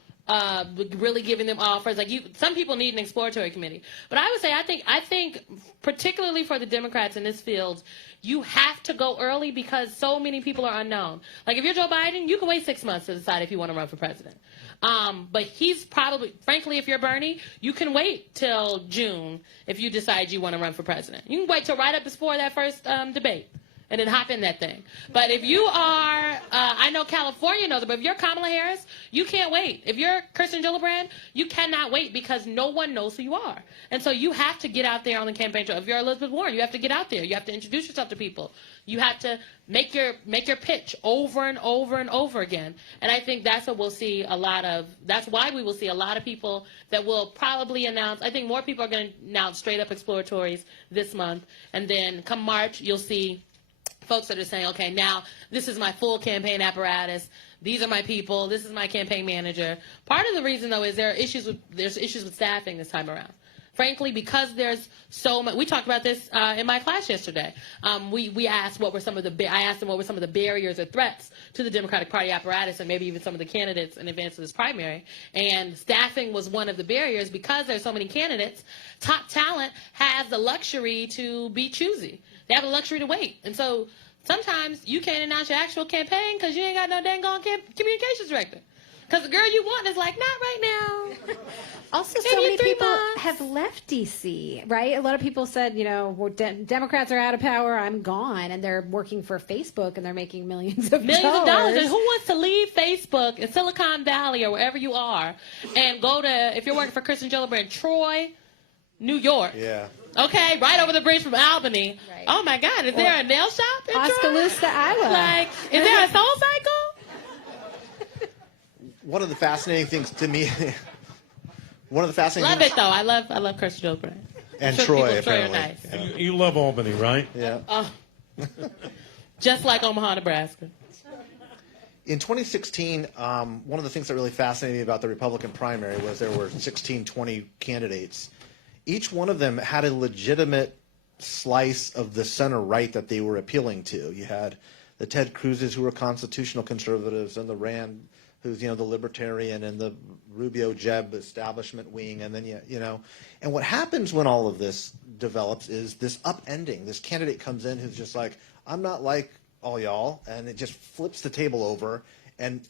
really giving them offers. Some people need an exploratory committee. But I would say, I think particularly for the Democrats in this field, you have to go early because so many people are unknown. Like if you're Joe Biden, you can wait 6 months to decide if you want to run for president. But he's probably, frankly, if you're Bernie, you can wait till June if you decide you want to run for president. You can wait till right up before that first debate. And then hop in that thing. But if you are, I know California knows it, but if you're Kamala Harris, you can't wait. If you're Kirsten Gillibrand, you cannot wait because no one knows who you are. And so you have to get out there on the campaign trail. If you're Elizabeth Warren, you have to get out there. You have to introduce yourself to people. You have to make your pitch over and over and over again. And I think that's what we'll see that's why we will see a lot of people that will probably announce. I think more people are going to announce straight up exploratories this month. And then come March, you'll see folks that are saying, okay, now this is my full campaign apparatus. These are my people. This is my campaign manager. Part of the reason, though, is there's issues with staffing this time around. Frankly, because there's so much. We talked about this in my class yesterday. We asked I asked them what were some of the barriers or threats to the Democratic Party apparatus and maybe even some of the candidates in advance of this primary. And staffing was one of the barriers because there's so many candidates. Top talent has the luxury to be choosy. They have the luxury to wait. And so sometimes you can't announce your actual campaign because you ain't got no dang on communications director. Because the girl you want is like, not right now. Also, so many people have left D.C., right? A lot of people said, Democrats are out of power, I'm gone. And they're working for Facebook and they're making millions of dollars. And who wants to leave Facebook in Silicon Valley or wherever you are and go to, if you're working for Kirsten Gillibrand, Troy, New York. Yeah. Okay, right over the bridge from Albany. Right. Oh my God, is there a nail shop in Oskaloosa, Iowa? Is there a Soul Cycle? One of the fascinating things to me, Love it though. I love Kirsten Gillibrand. And Troy, Troy are apparently. nice. You love Albany, right? Yeah. Just like Omaha, Nebraska. In 2016, one of the things that really fascinated me about the Republican primary was there were 20 candidates. Each one of them had a legitimate slice of the center right that they were appealing to. You had the Ted Cruzes, who were constitutional conservatives, and the Rand, who's the libertarian, and the Rubio Jeb establishment wing, and then and what happens when all of this develops is this upending. This candidate comes in who's just like, I'm not like all y'all, and it just flips the table over and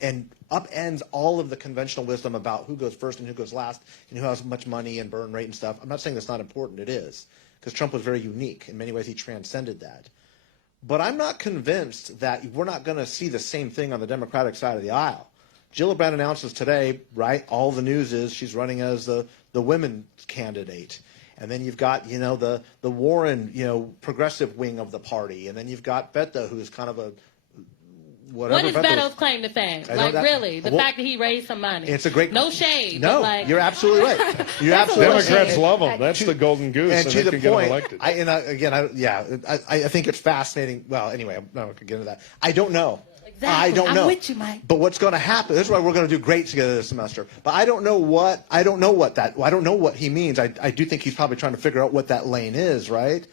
upends all of the conventional wisdom about who goes first and who goes last and who has much money and burn rate and stuff. I'm not saying that's not important. It is, because Trump was very unique. In many ways, he transcended that. But I'm not convinced that we're not going to see the same thing on the Democratic side of the aisle. Gillibrand announces today, right, all the news is she's running as the women's candidate. And then you've got, the Warren, progressive wing of the party. And then you've got Beto, who's kind of a whatever. What is Beto's claim to fame? Like, really? The fact that he raised some money. It's a great... No shade. No, but like, you're absolutely right. You're absolutely right. Democrats love him. That's the golden goose, and and to they the can point, get him elected. I think it's fascinating. Well, anyway, I'm not going to get into that. I don't know. Exactly. I don't know. I'm with you, Mike. But what's going to happen? This is why we're going to do great together this semester. But I don't know what he means. I do think he's probably trying to figure out what that lane is, right?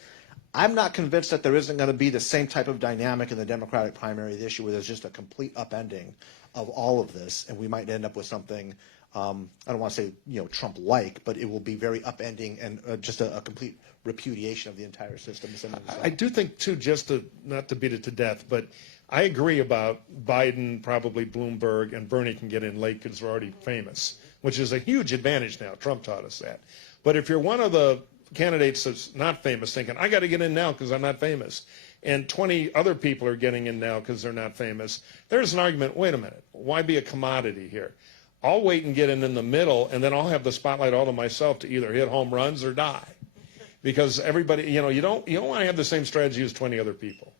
I'm not convinced that there isn't going to be the same type of dynamic in the Democratic primary this year, where there's just a complete upending of all of this, and we might end up with something. I don't want to say Trump-like, but it will be very upending and just a complete repudiation of the entire system. I do think too, not to beat it to death, but I agree about Biden, probably Bloomberg, and Bernie can get in late because they're already famous, which is a huge advantage now. Trump taught us that. But if you're one of the candidates that's not famous, thinking, I got to get in now because I'm not famous, and 20 other people are getting in now because they're not famous, there's an argument, wait a minute, why be a commodity here? I'll wait and get in the middle, and then I'll have the spotlight all to myself to either hit home runs or die. Because everybody, you don't want to have the same strategy as 20 other people.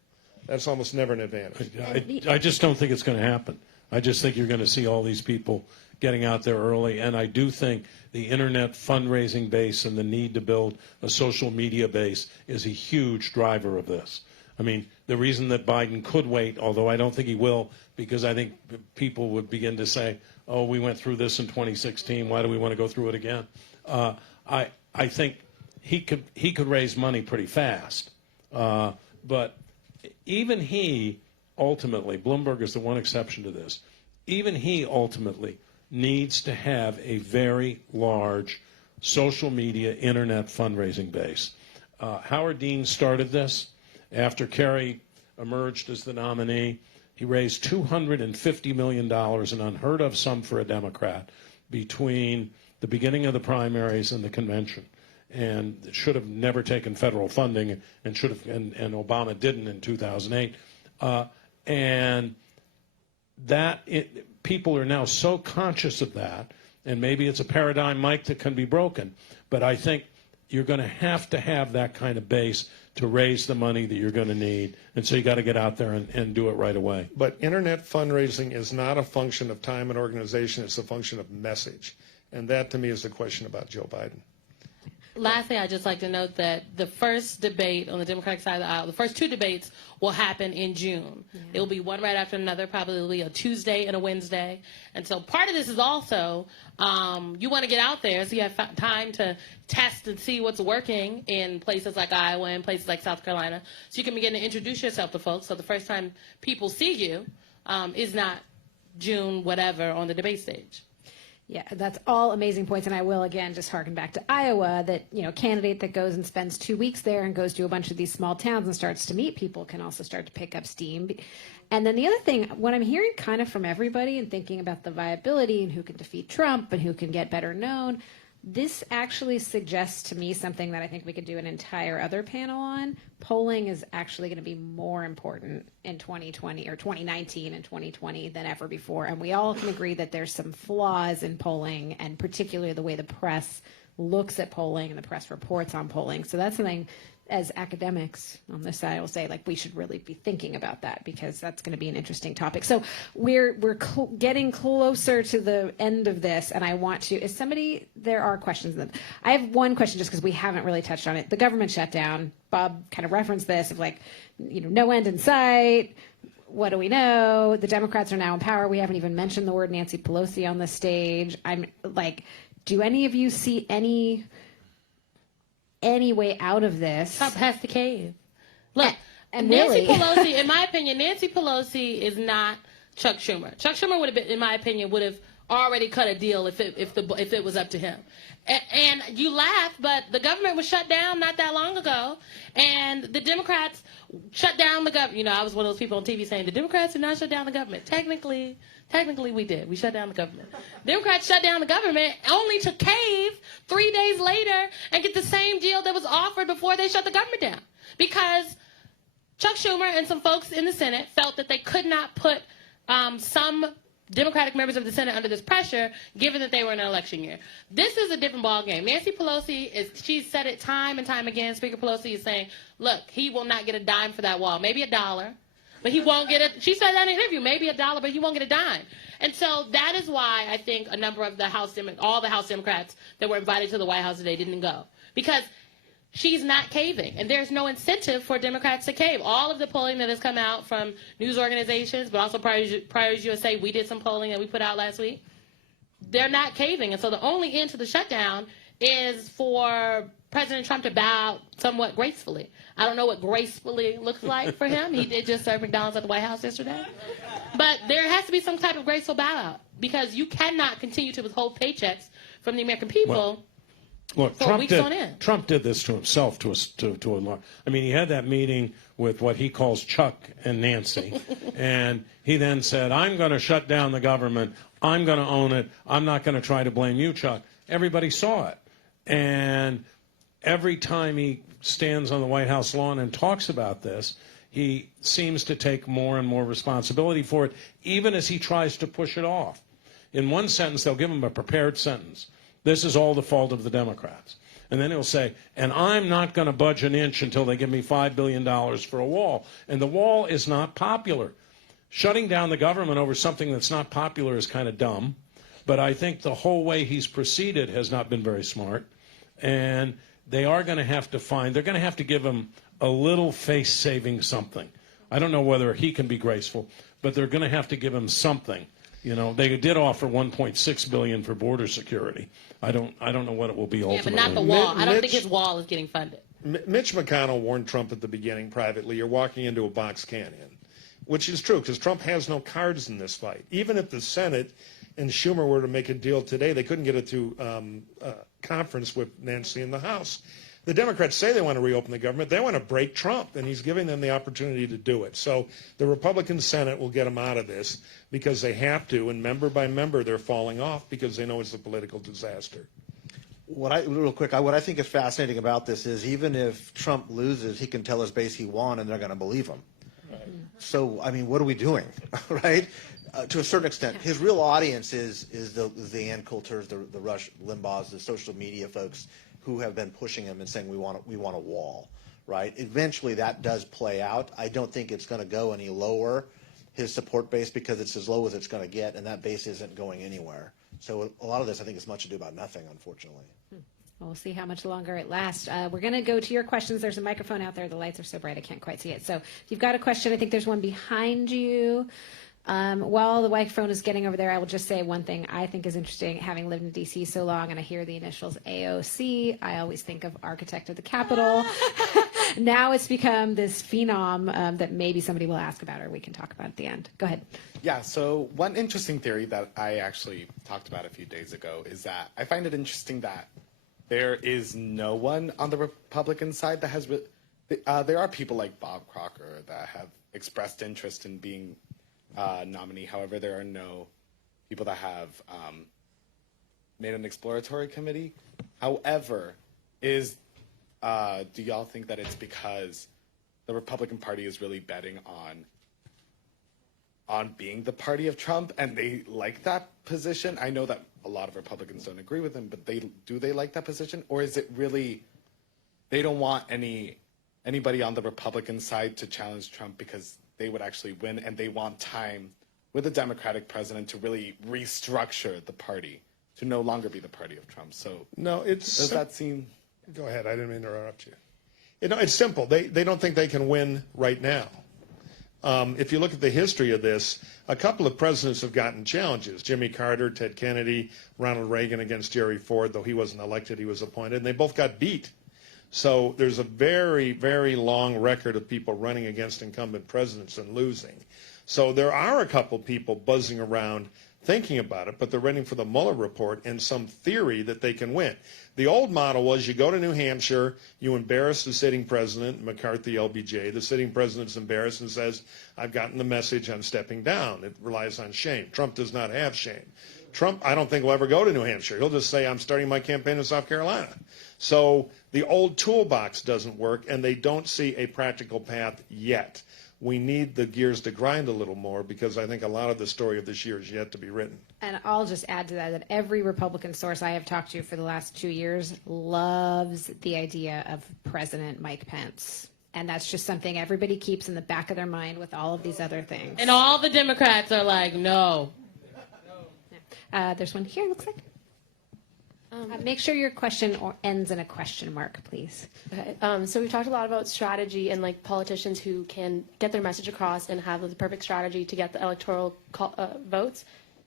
That's almost never an advantage. I just don't think it's going to happen. I just think you're going to see all these people getting out there early, and I do think the internet fundraising base and the need to build a social media base is a huge driver of this. I mean, the reason that Biden could wait, although I don't think he will, because I think people would begin to say, oh, we went through this in 2016, why do we want to go through it again? I think he could raise money pretty fast. But even he ultimately, Bloomberg is the one exception to this, even he ultimately needs to have a very large social media internet fundraising base. Howard Dean started this after Kerry emerged as the nominee. He raised $250 million, an unheard of sum for a Democrat, between the beginning of the primaries and the convention, and should have never taken federal funding, and Obama didn't in 2008. And that people are now so conscious of that, and maybe it's a paradigm, Mike, that can be broken. But I think you're going to have that kind of base to raise the money that you're going to need, and so you got to get out there and do it right away. But internet fundraising is not a function of time and organization; it's a function of message, and that to me is the question about Joe Biden. Lastly, I'd just like to note that the first debate on the Democratic side of the aisle, the first two debates will happen in June. Yeah. It will be one right after another, probably a Tuesday and a Wednesday. And so part of this is also you want to get out there so you have time to test and see what's working in places like Iowa and places like South Carolina, so you can begin to introduce yourself to folks. So the first time people see you is not June whatever on the debate stage. Yeah, that's all amazing points, and I will again just harken back to Iowa. That candidate that goes and spends 2 weeks there and goes to a bunch of these small towns and starts to meet people can also start to pick up steam. And then the other thing, what I'm hearing kind of from everybody and thinking about the viability and who can defeat Trump and who can get better known, this actually suggests to me something that I think we could do an entire other panel on. Polling is actually going to be more important in 2020 or 2019 and 2020 than ever before. And we all can agree that there's some flaws in polling, and particularly the way the press looks at polling and the press reports on polling. So that's something, as academics on this side will say, like, we should really be thinking about that, because that's going to be an interesting topic. So we're getting closer to the end of this, and I want to, there are questions. I have one question just because we haven't really touched on it. The government shutdown, Bob kind of referenced this, of like, no end in sight. What do we know? The Democrats are now in power. We haven't even mentioned the word Nancy Pelosi on the stage. I'm like, do any of you see any way out of this? Trump has to cave. Look, and Nancy really, Pelosi, in my opinion, Nancy Pelosi is not Chuck Schumer. Chuck Schumer would have been, in my opinion, would have already cut a deal if it was up to him. And you laugh, but the government was shut down not that long ago, and the Democrats shut down the government. I was one of those people on TV saying the Democrats did not shut down the government. Technically we did. We shut down the government. Democrats shut down the government only to cave 3 days later and get the same deal that was offered before they shut the government down. Because Chuck Schumer and some folks in the Senate felt that they could not put some Democratic members of the Senate under this pressure, given that they were in an election year. This is a different ballgame. Nancy Pelosi, she's said it time and time again. Speaker Pelosi is saying, look, he will not get a dime for that wall. Maybe $1. But he won't get it. She said that in an interview, maybe $1, but he won't get a dime. And so that is why I think a number of all the House Democrats that were invited to the White House today didn't go. Because she's not caving, and there's no incentive for Democrats to cave. All of the polling that has come out from news organizations, but also Priorities USA, we did some polling that we put out last week, they're not caving. And so the only end to the shutdown is for President Trump to bow out somewhat gracefully. I don't know what gracefully looks like for him. He did just serve McDonald's at the White House yesterday. But there has to be some type of graceful bow out, because you cannot continue to withhold paychecks from the American people. Look, for weeks on end. Trump did this to himself to a large. I mean, he had that meeting with what he calls Chuck and Nancy, and he then said, I'm going to shut down the government. I'm going to own it. I'm not going to try to blame you, Chuck. Everybody saw it. And every time he stands on the White House lawn and talks about this, he seems to take more and more responsibility for it, even as he tries to push it off. In one sentence, they'll give him a prepared sentence. This is all the fault of the Democrats. And then he'll say, and I'm not going to budge an inch until they give me $5 billion for a wall. And the wall is not popular. Shutting down the government over something that's not popular is kind of dumb. But I think the whole way he's proceeded has not been very smart. And they are going to have to they're going to have to give him a little face-saving something. I don't know whether he can be graceful, but they're going to have to give him something. They did offer $1.6 billion for border security. I don't know what it will be ultimately. Yeah, but not the wall. I don't think his wall is getting funded. Mitch McConnell warned Trump at the beginning privately, you're walking into a box canyon, which is true, because Trump has no cards in this fight. Even if the Senate and Schumer were to make a deal today, they couldn't get it through conference with Nancy in the House. The Democrats say they want to reopen the government. They want to break Trump, and he's giving them the opportunity to do it. So the Republican Senate will get them out of this because they have to, and member by member they're falling off because they know it's a political disaster. What I think is fascinating about this is even if Trump loses, he can tell his base he won, and they're going to believe him. Right. So, I mean, what are we doing, right? To a certain extent, his real audience is the Ann Coulters, the Rush Limbaughs, the social media folks who have been pushing him and saying we want a wall, right? Eventually, that does play out. I don't think it's going to go any lower, his support base, because it's as low as it's going to get, and that base isn't going anywhere. So a lot of this, I think, is much ado about nothing, unfortunately. We'll see how much longer it lasts. We're going to go to your questions. There's a microphone out there. The lights are so bright I can't quite see it. So if you've got a question, I think there's one behind you. While the microphone is getting over there, I will just say one thing I think is interesting. Having lived in D.C. so long, and I hear the initials AOC, I always think of Architect of the Capitol. Now it's become this phenom that maybe somebody will ask about, or we can talk about at the end. Go ahead. Yeah, so one interesting theory that I actually talked about a few days ago is that I find it interesting that there is no one on the Republican side that has... there are people like Bob Crocker that have expressed interest in being nominee. However, there are no people that have made an exploratory committee. However, do y'all think that it's because the Republican Party is really betting on being the party of Trump, and they like that position. I know that a lot of Republicans don't agree with him, but they like that position? Or is it really they don't want anybody on the Republican side to challenge Trump because they would actually win, and they want time with a Democratic president to really restructure the party to no longer be the party of Trump? So No, does that seem... Go ahead. I didn't mean to interrupt you. It's simple. They don't think they can win right now. If you look at the history of this, a couple of presidents have gotten challenges. Jimmy Carter, Ted Kennedy, Ronald Reagan against Jerry Ford, though he wasn't elected, he was appointed, and they both got beat. So there's a very, very long record of people running against incumbent presidents and losing. So there are a couple people buzzing around thinking about it, but they're waiting for the Mueller report and some theory that they can win. The old model was you go to New Hampshire, you embarrass the sitting president, McCarthy, LBJ. The sitting president's embarrassed and says, I've gotten the message, I'm stepping down. It relies on shame. Trump does not have shame. Trump, I don't think, will ever go to New Hampshire. He'll just say, I'm starting my campaign in South Carolina. So the old toolbox doesn't work, and they don't see a practical path yet. We need the gears to grind a little more, because I think a lot of the story of this year is yet to be written. And I'll just add to that every Republican source I have talked to for the last 2 years loves the idea of President Mike Pence. And that's just something everybody keeps in the back of their mind with all of these other things. And all the Democrats are like, no. There's one here, looks like. Make sure your question ends in a question mark, please. Okay. So we've talked a lot about strategy and like politicians who can get their message across and have the perfect strategy to get the electoral votes.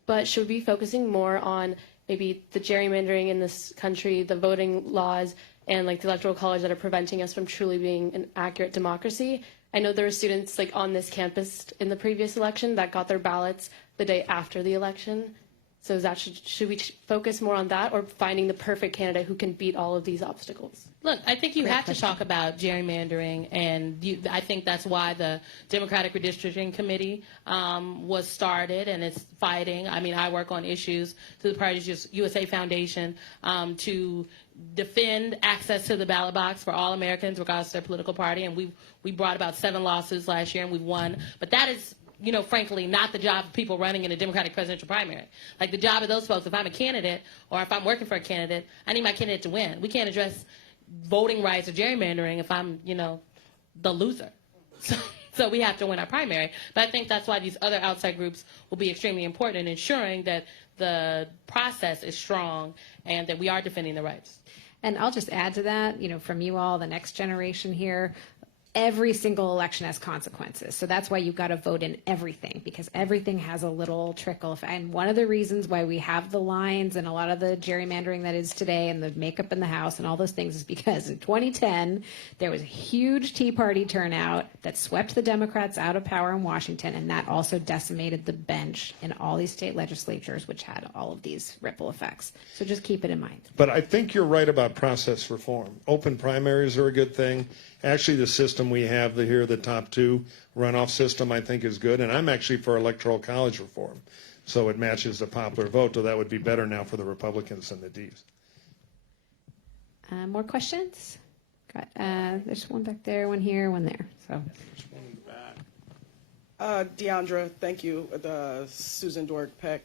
But should we be focusing more on maybe the gerrymandering in this country, the voting laws, and like the electoral college that are preventing us from truly being an accurate democracy? I know there were students like on this campus in the previous election that got their ballots the day after the election. So should we focus more on that, or finding the perfect candidate who can beat all of these obstacles? Look, I think you have to talk about gerrymandering, and I think that's why the Democratic Redistricting Committee was started, and it's fighting. I mean, I work on issues through the Parties USA Foundation to defend access to the ballot box for all Americans, regardless of their political party, and we brought about 7 lawsuits last year, and we've won. But that is, frankly, not the job of people running in a Democratic presidential primary. Like, the job of those folks, if I'm a candidate or if I'm working for a candidate, I need my candidate to win. We can't address voting rights or gerrymandering if I'm, the loser. So we have to win our primary. But I think that's why these other outside groups will be extremely important in ensuring that the process is strong and that we are defending the rights. And I'll just add to that, from you all, the next generation here, every single election has consequences. So that's why you've got to vote in everything, because everything has a little trickle. And one of the reasons why we have the lines and a lot of the gerrymandering that is today and the makeup in the House and all those things is because in 2010, there was a huge Tea Party turnout that swept the Democrats out of power in Washington, and that also decimated the bench in all these state legislatures, which had all of these ripple effects. So just keep it in mind. But I think you're right about process reform. Open primaries are a good thing. Actually, the system we have here, the top 2 runoff system, I think is good. And I'm actually for electoral college reform. So it matches the popular vote, so that would be better now for the Republicans than the Ds. More questions? There's one back there, one here, one there. So. Deandra, thank you. Susan Dork Peck.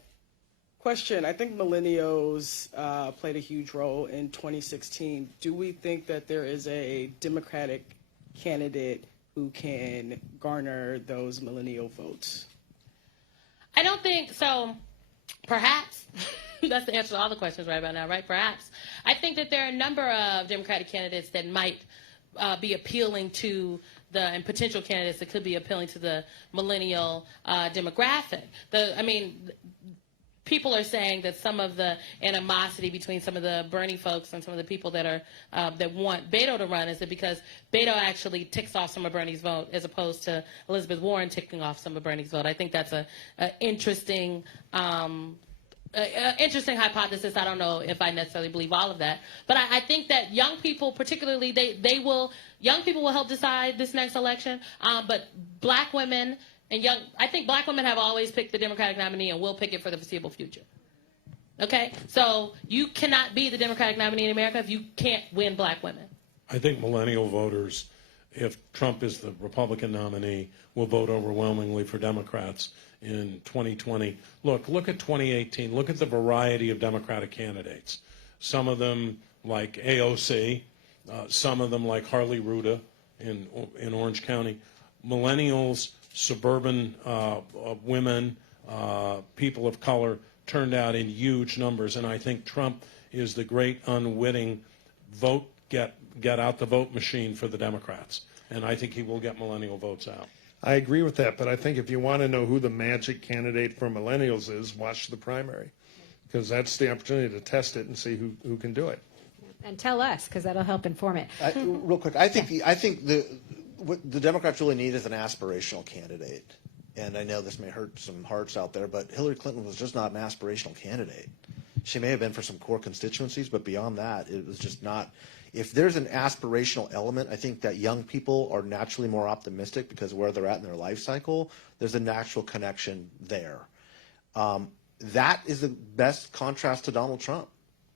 Question, I think millennials played a huge role in 2016. Do we think that there is a Democratic candidate who can garner those millennial votes? I don't think so. Perhaps. That's the answer to all the questions right about now, right? Perhaps. I think that there are a number of Democratic candidates that might be appealing to and potential candidates that could be appealing to the millennial demographic. People are saying that some of the animosity between some of the Bernie folks and some of the people that want Beto to run is that because Beto actually ticks off some of Bernie's vote as opposed to Elizabeth Warren ticking off some of Bernie's vote. I think that's an interesting hypothesis. I don't know if I necessarily believe all of that, but I think that young people, particularly, young people will help decide this next election. But black women. I think black women have always picked the Democratic nominee and will pick it for the foreseeable future. Okay? So you cannot be the Democratic nominee in America if you can't win black women. I think millennial voters if Trump is the Republican nominee, will vote overwhelmingly for Democrats in 2020. Look at 2018. Look at the variety of Democratic candidates. Some of them like AOC, some of them like Harley Ruda in Orange County. Millennials, suburban women, people of color turned out in huge numbers, and I think Trump is the great unwitting get out the vote machine for the Democrats, and I think he will get millennial votes out. I agree with that, but I think if you want to know who the magic candidate for millennials is, watch the primary, because that's the opportunity to test it and see who can do it. And tell us, because that'll help inform it. Real quick, I think what the Democrats really need is an aspirational candidate. And I know this may hurt some hearts out there, but Hillary Clinton was just not an aspirational candidate. She may have been for some core constituencies, but beyond that, it was just not. If there's an aspirational element, I think that young people are naturally more optimistic because of where they're at in their life cycle. There's a natural connection there. That is the best contrast to Donald Trump.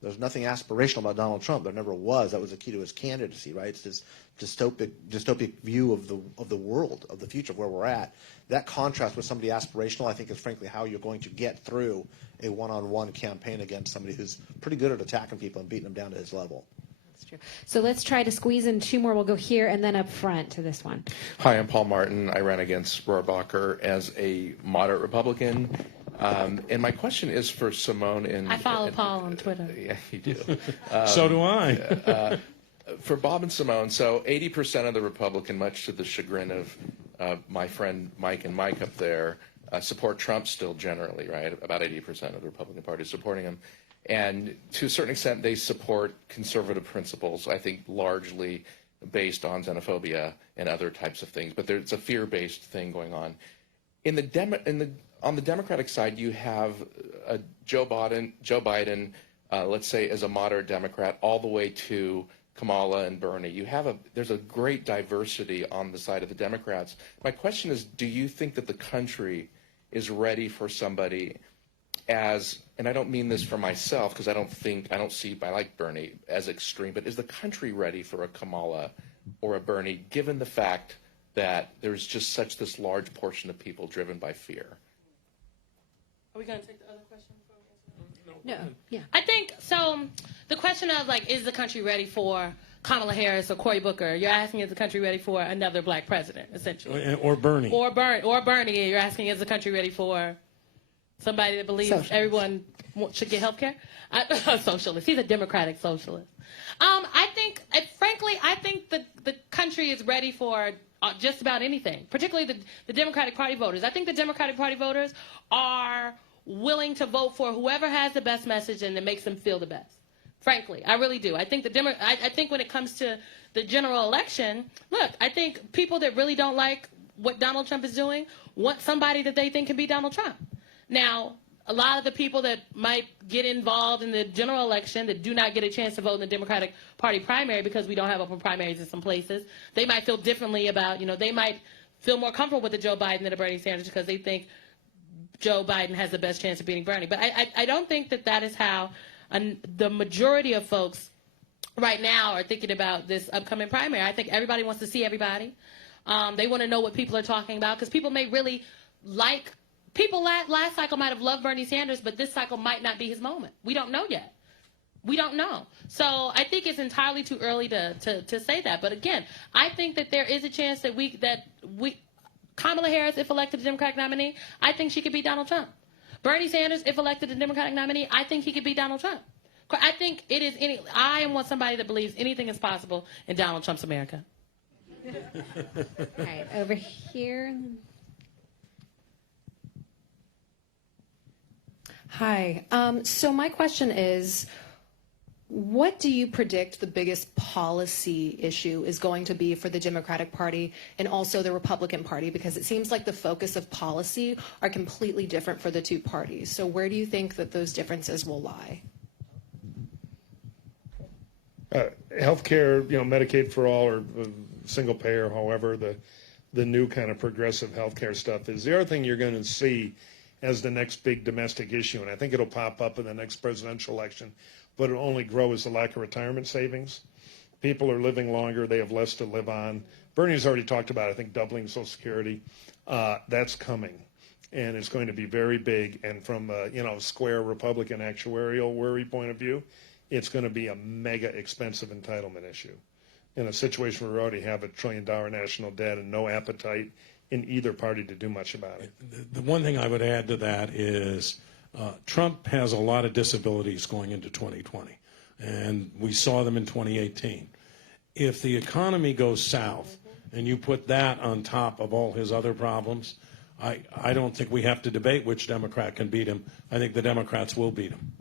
There's nothing aspirational about Donald Trump. There never was. That was the key to his candidacy, right? It's this dystopic view of the world, of the future, of where we're at. That contrast with somebody aspirational, I think, is frankly how you're going to get through a one-on-one campaign against somebody who's pretty good at attacking people and beating them down to his level. That's true. So let's try to squeeze in two more. We'll go here and then up front to this one. Hi, I'm Paul Martin. I ran against Rohrabacher as a moderate Republican. And my question is for Symone. I follow Paul on Twitter. Yeah, you do. So do I. For Bob and Symone, so 80% of the Republican, much to the chagrin of my friend Mike and Mike up there, support Trump still generally, right? About 80% of the Republican Party is supporting him. And to a certain extent, they support conservative principles, I think largely based on xenophobia and other types of things. But there's a fear-based thing going on. On the Democratic side, you have Joe Biden, let's say, as a moderate Democrat, all the way to Kamala and Bernie. There's a great diversity on the side of the Democrats. My question is, do you think that the country is ready for somebody and I don't mean this for myself because I like Bernie as extreme, but is the country ready for a Kamala or a Bernie, given the fact that there's just this large portion of people driven by fear? Are we going to take the other question? No. Yeah. I think so. The question of is the country ready for Kamala Harris or Cory Booker? You're asking, is the country ready for another black president, essentially? Or Bernie. Or Bernie. You're asking, is the country ready for somebody that believes everyone should get health care? A socialist. He's a democratic socialist. I think, frankly, the country is ready for just about anything, particularly the Democratic Party voters. I think the Democratic Party voters are willing to vote for whoever has the best message and that makes them feel the best. Frankly, I really do. I think I think when it comes to the general election, look, I think people that really don't like what Donald Trump is doing want somebody that they think can be Donald Trump. Now, a lot of the people that might get involved in the general election that do not get a chance to vote in the Democratic Party primary because we don't have open primaries in some places, they might feel differently about, they might feel more comfortable with the Joe Biden than the Bernie Sanders because they think Joe Biden has the best chance of beating Bernie. But I don't think that is how the majority of folks right now are thinking about this upcoming primary. I think everybody wants to see everybody. They want to know what people are talking about because people may really like. People last cycle might have loved Bernie Sanders, but this cycle might not be his moment. We don't know yet. We don't know. So I think it's entirely too early to say that. But again, I think that there is a chance that Kamala Harris, if elected the Democratic nominee, I think she could beat Donald Trump. Bernie Sanders, if elected the Democratic nominee, I think he could beat Donald Trump. I think I am somebody that believes anything is possible in Donald Trump's America. All right, over here. Hi. So my question is, what do you predict the biggest policy issue is going to be for the Democratic Party and also the Republican Party? Because it seems like the focus of policy are completely different for the two parties. So where do you think that those differences will lie? Healthcare, Medicaid for all or single payer, however the new kind of progressive healthcare stuff is. The other thing you're going to see as the next big domestic issue, and I think it'll pop up in the next presidential election, but it'll only grow, is the lack of retirement savings. People are living longer. They have less to live on. Bernie's already talked about, I think, doubling Social Security. That's coming, and it's going to be very big. And from a square Republican actuarial worry point of view, it's going to be a mega expensive entitlement issue in a situation where we already have $1 trillion national debt and no appetite in either party to do much about it. The one thing I would add to that is Trump has a lot of disabilities going into 2020, and we saw them in 2018. If the economy goes south and you put that on top of all his other problems, I don't think we have to debate which Democrat can beat him. I think the Democrats will beat him.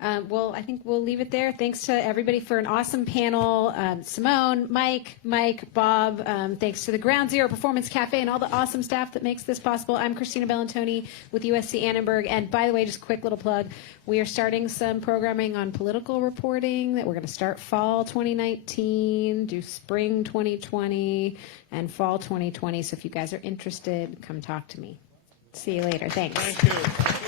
Well, I think we'll leave it there. Thanks to everybody for an awesome panel. Symone, Mike, Bob. Thanks to the Ground Zero Performance Cafe and all the awesome staff that makes this possible. I'm Christina Bellantoni with USC Annenberg. And by the way, just a quick little plug. We are starting some programming on political reporting that we're going to start fall 2019, do spring 2020, and fall 2020. So if you guys are interested, come talk to me. See you later. Thanks. Thank you.